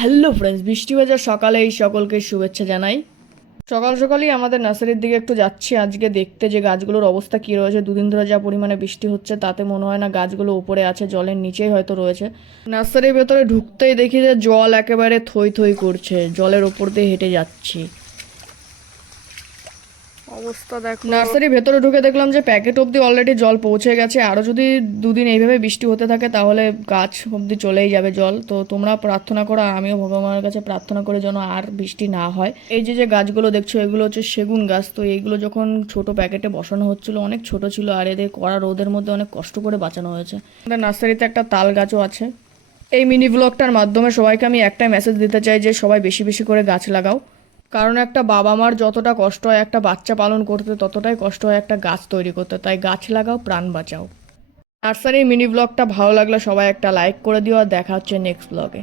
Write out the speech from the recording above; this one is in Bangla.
হ্যালো ফ্রেন্ডস, বৃষ্টি ভেজা সকালে এই সকলকে শুভেচ্ছা জানাই। সকাল সকালই আমাদের নার্সারির দিকে একটু যাচ্ছি আজকে দেখতে যে গাছগুলোর অবস্থা কী রয়েছে। দুদিন ধরে যা পরিমাণে বৃষ্টি হচ্ছে তাতে মনে হয় না গাছগুলো উপরে আছে, জলের নিচেই হয়তো রয়েছে। নার্সারির ভেতরে ঢুকতেই দেখি যে জল একেবারে থই থই করছে, জলের ওপর দিয়ে হেঁটে যাচ্ছি। অবস্থা দেখো। নার্সারির ভেতরে ঢুকে দেখলাম যে প্যাকেট অবধি অলরেডি জল পৌঁছে গেছে। আরও যদি দুদিন এইভাবে বৃষ্টি হতে থাকে তাহলে গাছ অবধি চলেই যাবে জল। তো তোমরা প্রার্থনা করো, আর আমিও ভগবানের কাছে প্রার্থনা করে যেন আর বৃষ্টি না হয়। এই যে যে গাছগুলো দেখছো এগুলো হচ্ছে সেগুন গাছ। তো এইগুলো যখন ছোট প্যাকেটে বসানো হচ্ছিল অনেক ছোট ছিল, আর এদের কড়া রোদের মধ্যে অনেক কষ্ট করে বাঁচানো হয়েছে। আমাদের নার্সারিতে একটা তাল গাছও আছে। এই মিনি ব্লগটার মাধ্যমে সবাইকে আমি একটাই মেসেজ দিতে চাই যে সবাই বেশি বেশি করে গাছ লাগাও। কারণ একটা বাবা মার যতটা কষ্ট হয় একটা বাচ্চা পালন করতে, ততটাই কষ্ট হয় একটা গাছ তৈরি করতে। তাই গাছ লাগাও, প্রাণ বাঁচাও। নার্সারির মিনি ব্লগটা ভালো লাগলে সবাই একটা লাইক করে দিও, আর দেখা হচ্ছে নেক্সট ব্লগে।